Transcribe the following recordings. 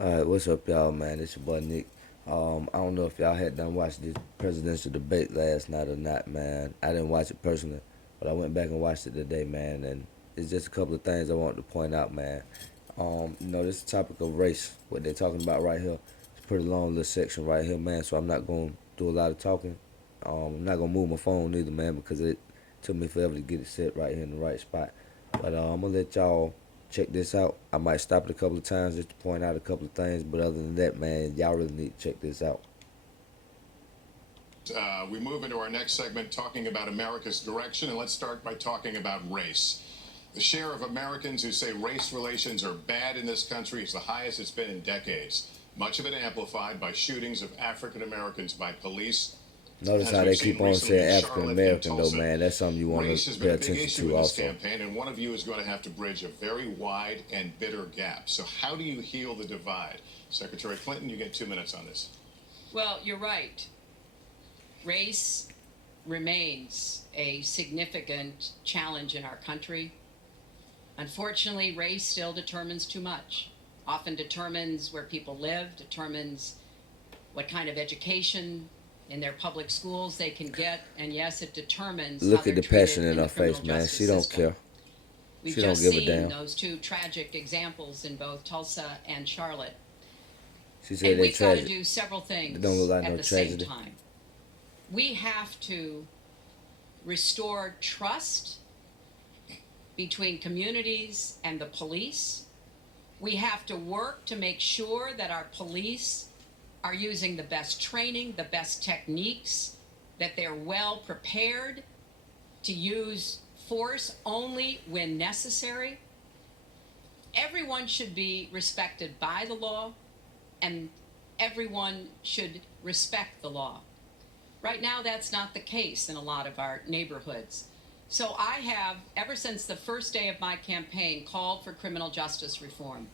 All right, what's up, y'all, man? It's your boy Nick. I don't know if y'all had done watched this presidential debate last night or not, man. I didn't watch it personally, but I went back and watched it today, man. And it's just a couple of things I wanted to point out, man. This topic of race, what they're talking about right here, it's a pretty long little section right here, man. So I'm not going to do a lot of talking. I'm not going to move my phone either, man, because it took me forever to get it set right here in the right spot. But I'm going to let y'all check this out. I might stop it a couple of times just to point out a couple of things, but other than that, man, y'all really need to check this out. We move into our next segment talking about America's direction, and let's start by talking about race. The share of Americans who say race relations are bad in this country is the highest it's been in decades, much of it amplified by shootings of African Americans by police. Notice As how we've they seen keep on recently saying in African Charlotte and American, though, Tulsa, man. That's something you want race to has pay been a big attention issue to in this also. campaign, and one of you is going to have to bridge a very wide and bitter gap. So how do you heal the divide? Secretary Clinton, you get 2 minutes on this. Well, you're right. Race remains a significant challenge in our country. Unfortunately, race still determines too much. Often determines where people live, determines what kind of education in their public schools they can get, and yes, it determines how Look at they're the passion treated in in the her criminal face, man. justice She don't system. care. We've She don't just give a seen damn. those two tragic examples in both Tulsa and Charlotte. She said And they we've got to tragic. do several It don't look things like at no the same tragedy. time. We have to restore trust between communities and the police. We have to work to make sure that our police are using the best training, the best techniques, that they're well prepared to use force only when necessary. Everyone should be respected by the law, and everyone should respect the law. Right now, that's not the case in a lot of our neighborhoods. So I have, ever since the first day of my campaign, called for criminal justice reform.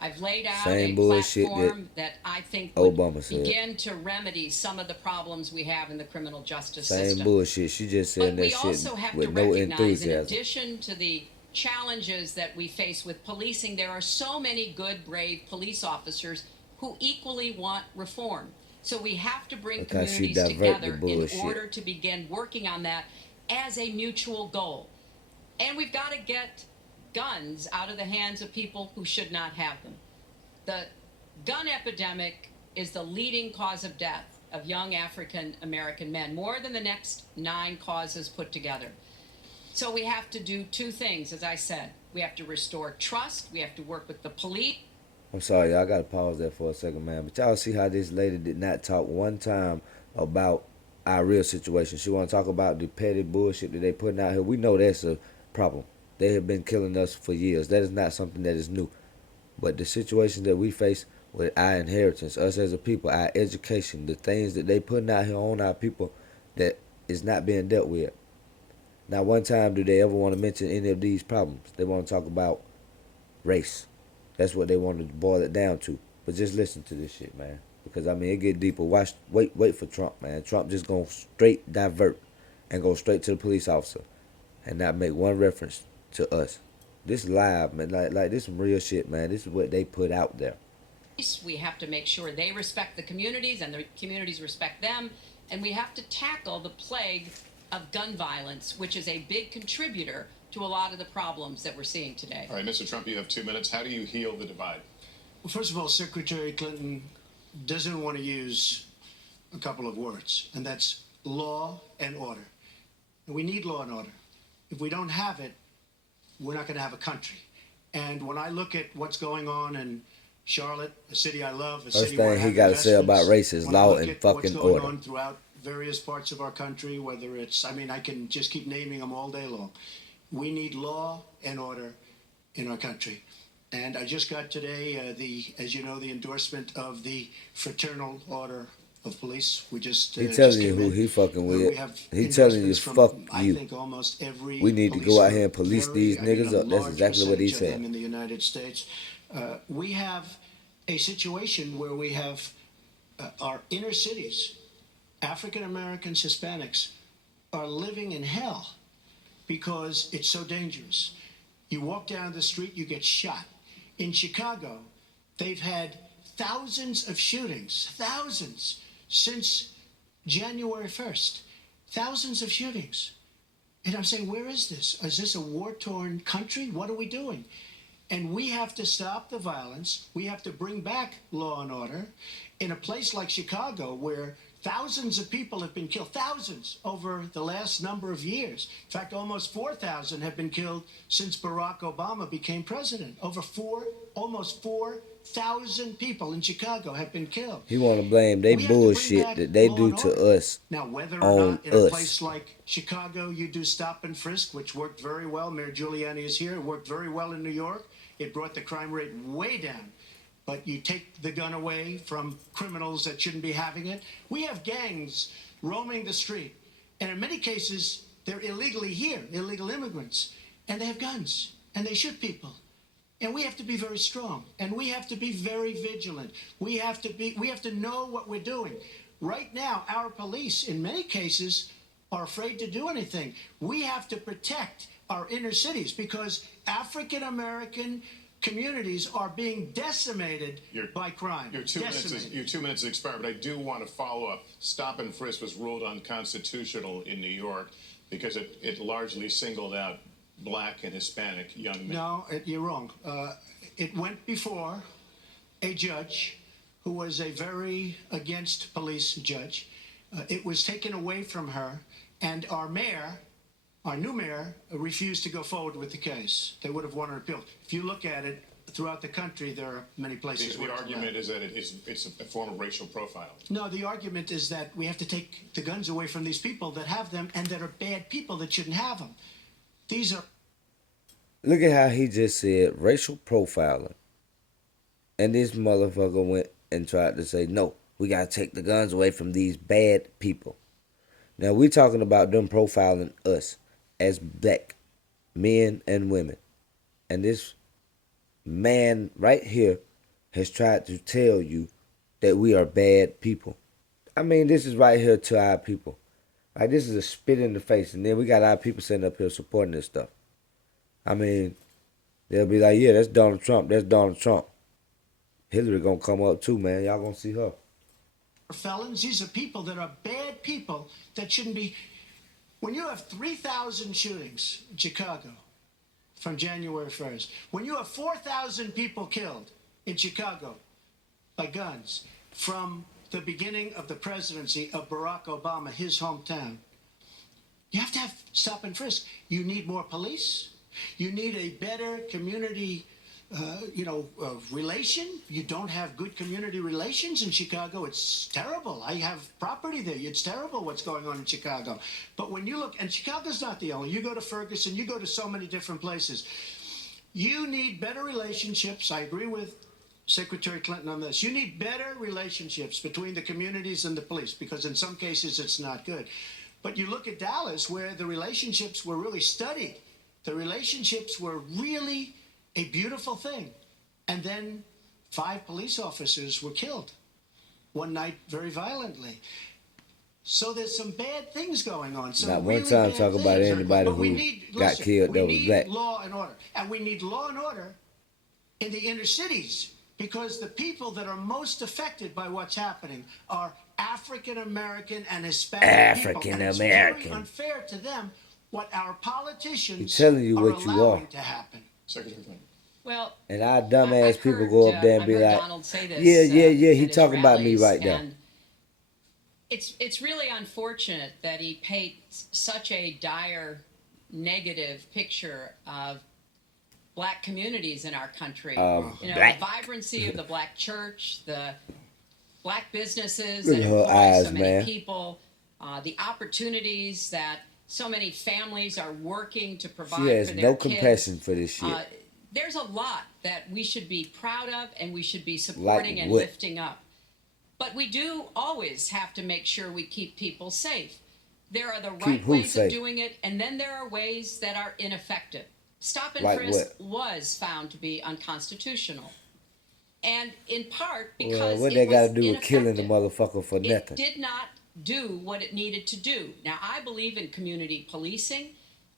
I've laid out Same a bullshit that platform that I think would Obama said. begin to remedy some of the problems we have in the criminal justice Same system. bullshit. She just saying But that we shit also have to with no recognize, in enthusiasm. addition to the challenges that we face with policing, there are so many good, brave police officers who equally want reform. So we have to bring Look how she communities divert the together in bullshit. order to begin working on that as a mutual goal. And we've got to get guns out of the hands of people who should not have them. The gun epidemic is the leading cause of death of young African American men, more than the next 9 causes put together. So we have to do two things, as I said. We have to restore trust. We have to work with the police. I'm sorry, y'all. I gotta pause there for a second, man. But y'all see how this lady did not talk one time about our real situation. She want to talk about the petty bullshit that they putting out here. We know that's a problem. They have been killing us for years. That is not something that is new. But the situations that we face with our inheritance, us as a people, our education, the things that they putting out here on our people that is not being dealt with. Not one time do they ever want to mention any of these problems. They want to talk about race. That's what they want to boil it down to. But just listen to this shit, man. Because I mean, it get deeper. Wait for Trump, man. Trump just gonna straight divert and go straight to the police officer and not make one reference to us. This live, man. Like this some real shit, man. This is what they put out there. We have to make sure they respect the communities and the communities respect them. And we have to tackle the plague of gun violence, which is a big contributor to a lot of the problems that we're seeing today. All right, Mr. Trump, you have 2 minutes. How do you heal the divide? Well, first of all, Secretary Clinton doesn't want to use a couple of words, and that's law and order. And we need law and order. If we don't have it, we're not going to have a country. And when I look at what's going on in Charlotte, a city I love, a First city where I thing he have got to say about investments, race is when I law look and at what's fucking going order. on throughout various parts of our country, whether it's, I mean, I can just keep naming them all day long. We need law and order in our country. And I just got today as you know, the endorsement of the Fraternal Order of Police. We just He just telling you came who in. he fucking We with. have He telling you endorsements from, fuck I you. think, almost every We need to police go out group, here and police these I mean, niggas a up. That's large exactly what he percentage of said. them in the United States. We have a situation where we have our inner cities, African Americans, Hispanics, are living in hell because it's so dangerous. You walk down the street, you get shot. In Chicago, They've had thousands of shootings, thousands, since January 1st. Thousands of shootings. And I'm saying, where is this? Is this a war-torn country? What are we doing? And we have to stop the violence. We have to bring back law and order. In a place like Chicago, where thousands of people have been killed, thousands over the last number of years. In fact, almost 4,000 have been killed since Barack Obama became president. Almost 4,000 people in Chicago have been killed. He want to blame they We have to bring bullshit back that they law do and to order. us Now, whether or on not in a us. place like Chicago you do stop and frisk, which worked very well, Mayor Giuliani is here, it worked very well in New York. It brought the crime rate way down. But you take the gun away from criminals that shouldn't be having it. We have gangs roaming the street. And in many cases, they're illegally here, illegal immigrants. And they have guns. And they shoot people. And we have to be very strong. And we have to be very vigilant. We have to know what we're doing. Right now, our police, in many cases, are afraid to do anything. We have to protect our inner cities because African American communities are being decimated by crime. Your 2 minutes has expired, but I do want to follow up. Stop and frisk was ruled unconstitutional in New York because it largely singled out black and Hispanic young men. No, you're wrong. It went before a judge who was a very against police judge. It was taken away from her, and our new mayor, refused to go forward with the case. They would have won an appeal. If you look at it throughout the country, there are many places. The argument is that it's a form of racial profiling. No, the argument is that we have to take the guns away from these people that have them and that are bad people that shouldn't have them. These are. Look at how he just said racial profiling. And this motherfucker went and tried to say, no, we got to take the guns away from these bad people. Now, we're talking about them profiling us as black men and women. And this man right here has tried to tell you that we are bad people. I mean, this is right here to our people. Like, this is a spit in the face. And then we got our people sitting up here supporting this stuff. I mean, they'll be like, yeah, that's Donald Trump. That's Donald Trump. Hillary gonna come up too, man. Y'all gonna see her. Felons, these are people that are bad people that shouldn't be. When you have 3,000 shootings in Chicago from January 1st, when you have 4,000 people killed in Chicago by guns from the beginning of the presidency of Barack Obama, his hometown, you have to have stop and frisk. You need more police. You need a better community relation. You don't have good community relations in Chicago. It's terrible. I have property there. It's terrible what's going on in Chicago. But when you look, and Chicago's not the only, you go to Ferguson, you go to so many different places. You need better relationships. I agree with Secretary Clinton on this. You need better relationships between the communities and the police because in some cases it's not good. But you look at Dallas where the relationships were really studied. The relationships were really a beautiful thing. And then 5 police officers were killed one night very violently. So there's some bad things going on. Some Not one really time bad talk about things. anybody But we who need, got listen, killed that was we black. need law and order. And we need law and order in the inner cities because the people that are most affected by what's happening are African American and Hispanic people. And it's very unfair to them what our politicians telling you are what you allowing are. to happen. Secretary Clinton. Well, And our dumbass I've people heard, go up there and I've be heard like, Donald say this, yeah, he at his talking about me rallies, right now. and it's really unfortunate that he paints such a dire, negative picture of black communities in our country. Black. The vibrancy of the black church, the black businesses Look that at her employ eyes, so many man. people, the opportunities that so many families are working to provide She has for their no kids. compassion for this shit. There's a lot that we should be proud of and we should be supporting and what? lifting up. But we do always have to make sure we keep people safe. There are the right who ways safe? of doing it, and then there are ways that are ineffective. Stop and Like frisk what? was found to be unconstitutional. And in part Well, because what it they got to was do with killing the ineffective. motherfucker for It nothing? did not do what it needed to do. Now, I believe in community policing,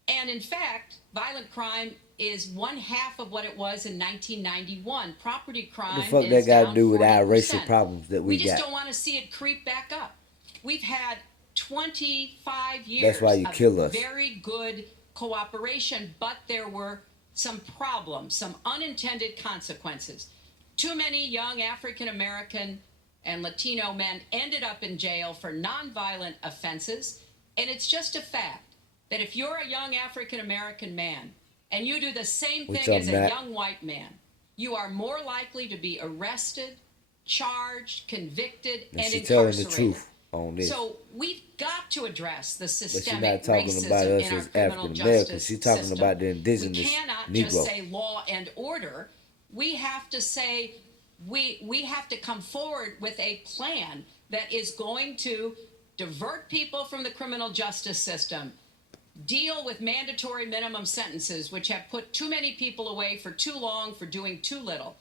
and in fact, violent crime is 1/2 of what it was in 1991. Property crime The fuck is that got to down do with our 40%. racial problems that we just got? don't want to see it creep back up. We've had 25 years That's why you of kill us. very good cooperation, but there were some problems, some unintended consequences. Too many young African American and Latino men ended up in jail for nonviolent offenses. And it's just a fact that if you're a young African American man and you do the same What's thing up, as a Matt? young white man, you are more likely to be arrested, charged, convicted, And and she telling the incarcerated. truth on this. So we've got to address the But she's systemic not talking racism about us in our as criminal African Americans. justice She's talking system. about the We indigenous cannot Negro. just say law and order. We have to say we have to come forward with a plan that is going to divert people from the criminal justice system, deal with mandatory minimum sentences, which have put too many people away for too long for doing too little.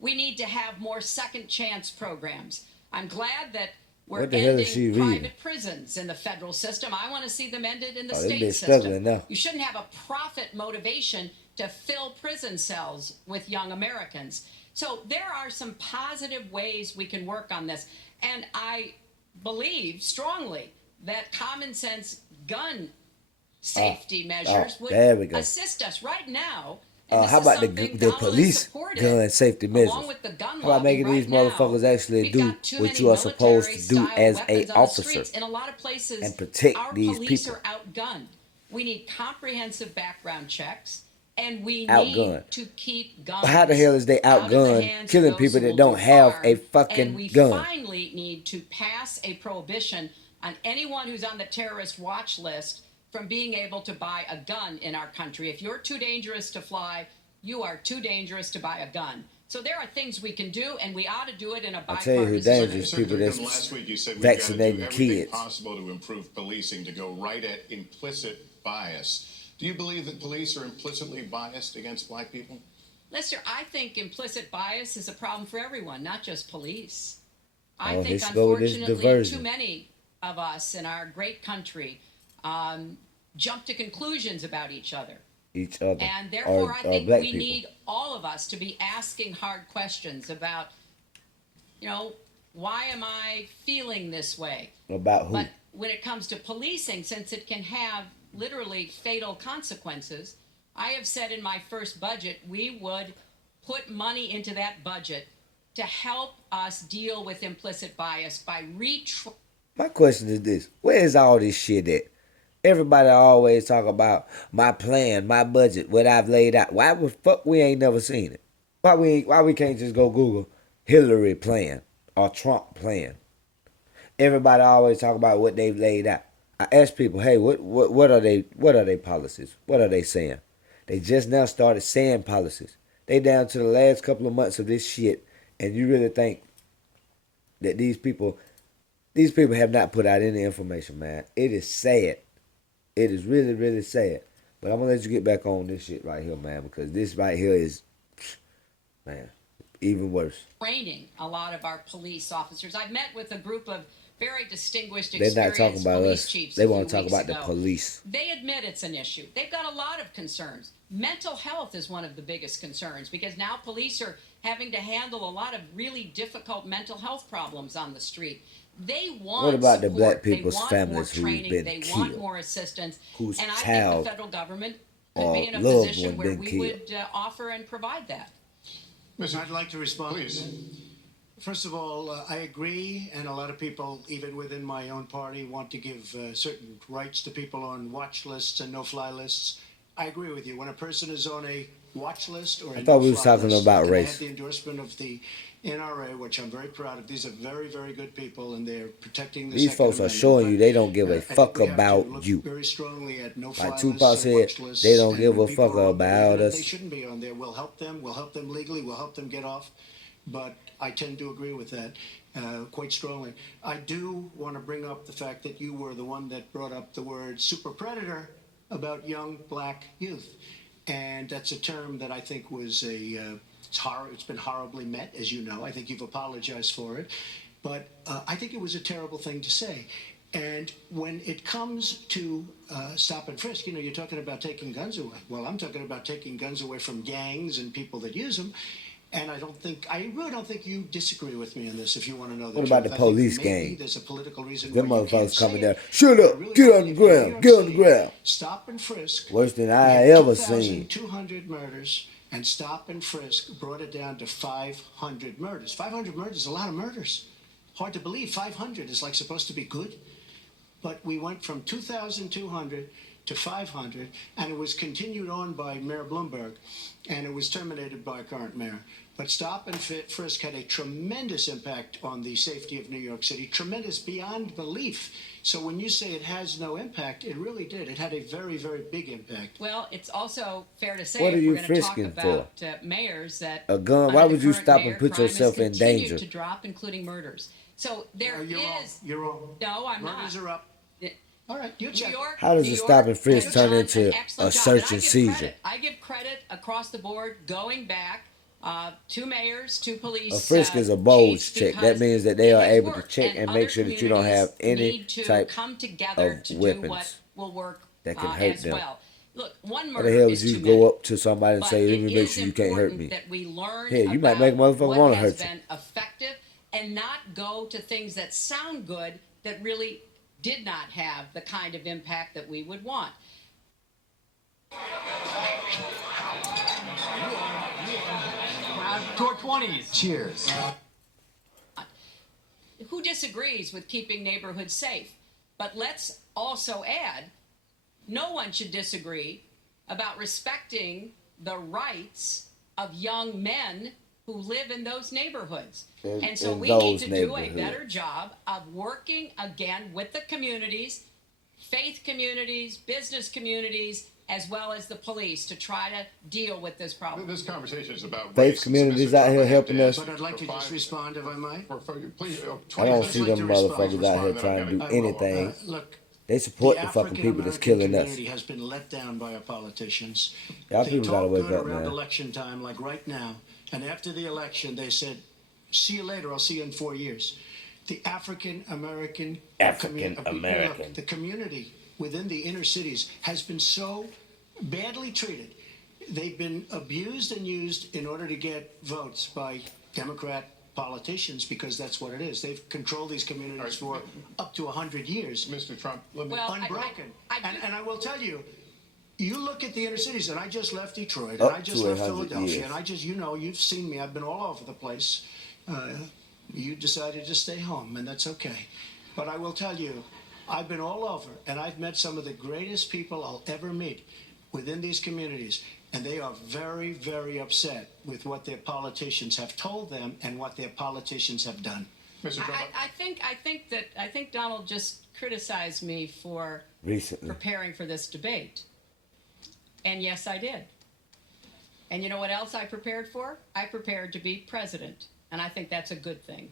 We need to have more second chance programs. I'm glad that we're What the hell is ending she reading? private prisons in the federal system. I want to see them ended in the Oh, they state been system. struggling now. You shouldn't have a profit motivation to fill prison cells with young Americans. So there are some positive ways we can work on this. And I believe strongly that common sense gun safety measures there we would go. assist us right now. And this How is about something the Donald has police supported, gun safety along measures? with the gun How about lobby. making these Right now, motherfuckers actually we've do got too what many you are supposed to do military-style as a weapons on the officer streets. In a lot of places, and protect our these police people? are outgunned. We need comprehensive background checks, and we Outgunned. need to keep guns. But how the hell is they out of the outgunned hands killing of those people who that will don't do have harm, a fucking and we gun? finally need to pass a prohibition on anyone who's on the terrorist watch list from being able to buy a gun in our country. If you're too dangerous to fly, you are too dangerous to buy a gun. So there are things we can do, and we ought to do it in a I tell you who bipartisan dangerous way. people Secretary that's Dunn, last week you said we've got to do vaccinating everything kids. possible to improve policing, to go right at implicit bias. Do you believe that police are implicitly biased against black people? Lester, I think implicit bias is a problem for everyone, not just police. Oh, I here think, she go with this unfortunately, diversion. too many of us in our great country jump to conclusions about each other. Each other. And therefore, I think black we people. need all of us to be asking hard questions about, why am I feeling this way? About who? But when it comes to policing, since it can have literally fatal consequences, I have said in my first budget we would put money into that budget to help us deal with implicit bias by My question is this: where is all this shit at? Everybody always talk about my plan, my budget, what I've laid out. Why the fuck we ain't never seen it? Why we can't just go Google Hillary plan or Trump plan? Everybody always talk about what they've laid out. I ask people, hey, what are they policies? What are they saying? They just now started saying policies. They down to the last couple of months of this shit, and you really think that these people have not put out any information, man? It is sad. It is really, really sad. But I'm gonna let you get back on this shit right here, man, because this right here is, man, even worse. training a lot of our police officers. I've met with a group of very distinguished, They're not talking experienced about police us. chiefs. They want to talk about the police. They admit it's an issue. They've got a lot of concerns. Mental health is one of the biggest concerns because now police are having to handle a lot of really difficult mental health problems on the street. They want What about the support. black They people's want families more who've training. been They killed, want more assistance. whose And I think child the federal government could or be in a loved position one where been we killed? would offer and provide that. I'd like to respond. Please. First of all, I agree, and a lot of people, even within my own party, want to give certain rights to people on watch lists and no-fly lists. I agree with you. When a person is on a watch list or a thought we was no-fly talking list, about and I race. have the endorsement of the NRA, which I'm very proud of. These are very, very good people, and they're protecting the These Second folks are Amendment. showing But, you they don't give a I think fuck we have to about look you. very strongly at no-fly Like lists Tupac and said, watch lists, they don't and give when a people fuck are on there, about even if us. They shouldn't be on there. We'll help them. We'll help them legally. We'll help them get off. But I tend to agree with that quite strongly. I do want to bring up the fact that you were the one that brought up the word super predator about young black youth. And that's a term that I think was it's been horribly met, as you know. I think you've apologized for it. But I think it was a terrible thing to say. And when it comes to stop and frisk, you're talking about taking guns away. Well, I'm talking about taking guns away from gangs and people that use them. And I really don't think you disagree with me on this. If you want to know the What truth, about the I think police maybe gang? there's a political reason Them why you can't motherfuckers say coming it. down. Shut But I up! really Get don't on the believe in New ground! York Get on the City, ground! stop and frisk. Worse than We I had ever seen. 2,200 murders, and stop and frisk brought it down to 500 murders. 500 murders is a lot of murders. Hard to believe. 500 is like supposed to be good. But we went from 2,200 to 500, and it was continued on by Mayor Bloomberg, and it was terminated by current mayor. But stop and frisk had a tremendous impact on the safety of New York City, tremendous beyond belief. So when you say it has no impact, it really did. It had a very, very big impact. Well, it's also fair to say What are if you we're going to talk frisking about mayors that A gun? under Why the would you current stop mayor, and put crime yourself has in continued danger? to drop, including murders. So there You're wrong. is. You're wrong. No, I'm Murders not. are up. All right, you New check. York. How does New a York stop and frisk has turn done into an excellent a job. search I and give seizure? credit. I give credit across the board, going back to mayors, to police. A frisk is a bulge chiefs, check. That because means that it they are has able to worked, check and make other sure that you don't have communities any need to type come together of to do weapons what will work that can hurt as them. well. Look, one How murder the hell is would you too go many. up to somebody and But say, "Let it me make is sure you can't hurt important me"? that we learn Hell, you might about make a motherfucker what wanna has hurt you. been effective and not go to things that sound good that really did not have the kind of impact that we would want. Tour 20s. Cheers. Who disagrees with keeping neighborhoods safe? But let's also add, no one should disagree about respecting the rights of young men who live in those neighborhoods. And so in we need those to do a neighborhoods. better job of working again with the communities, faith communities, business communities, as well as the police to try to deal with this problem. This conversation is about Faith race. communities Mr. out Trump, here I have helping to us. ask But I'd like to for just five- respond, if I might. Please, I 20 don't seconds. see like them to respond. motherfuckers out here trying to do I will. anything. Look, They support the the fucking African people that's American killing us. community has been let down by our politicians. Y'all They people gotta talk wake good up, around man. election time, like right now, and after the election, they said, "See you later. I'll see you in 4 years." The African American African-American. the community within the inner cities has been so badly treated. They've been abused and used in order to get votes by Democrat politicians, because that's what it is. They've controlled these communities for up to 100 years. Mr. Trump, let me. Well, Unbroken. I do- And I will tell you, you look at the inner cities, and I just left Detroit, and Up I just to left 100 Philadelphia, years. and I just, you've seen me. I've been all over the place. You decided to stay home, and that's okay. But I will tell you, I've been all over, and I've met some of the greatest people I'll ever meet within these communities, and they are very, very upset with what their politicians have told them and what their politicians have done. Mr. Trump, I think Donald just criticized me for Recently. preparing for this debate. And yes, I did. And you know what else I prepared for? I prepared to be president. And I think that's a good thing.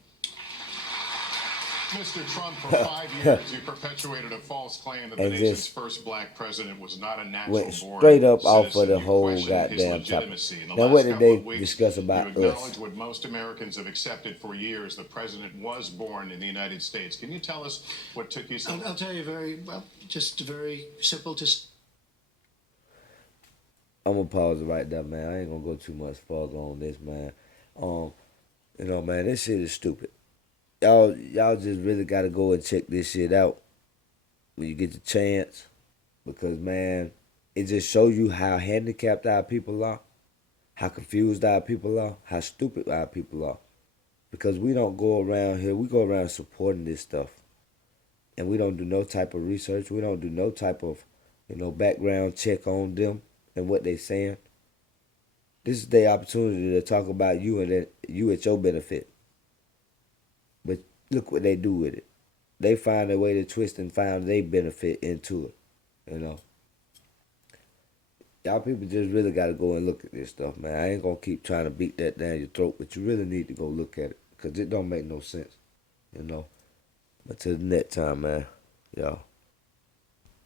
Mr. Trump, for 5 years, you perpetuated a false claim that the And nation's just first black president was not a natural went born straight up off citizen. of the You whole questioned his goddamn topic. legitimacy. In the Now, last what did couple they of weeks, discuss about you us? acknowledge what most Americans have accepted for years: the president was born in the United States. Can you tell us what took you so long? I'll tell you just very simple to. I'm gonna pause it right there, man. I ain't gonna go too much further on this, man. Man, this shit is stupid. Y'all just really gotta go and check this shit out when you get the chance, because man, it just shows you how handicapped our people are, how confused our people are, how stupid our people are. Because we don't go around here, we go around supporting this stuff, and we don't do no type of research. We don't do no type of, background check on them and what they saying. This is their opportunity to talk about you and you at your benefit. But look what they do with it. They find a way to twist and find their benefit into it. Y'all people just really got to go and look at this stuff, man. I ain't going to keep trying to beat that down your throat, but you really need to go look at it, because it don't make no sense. But till the next time, man, y'all.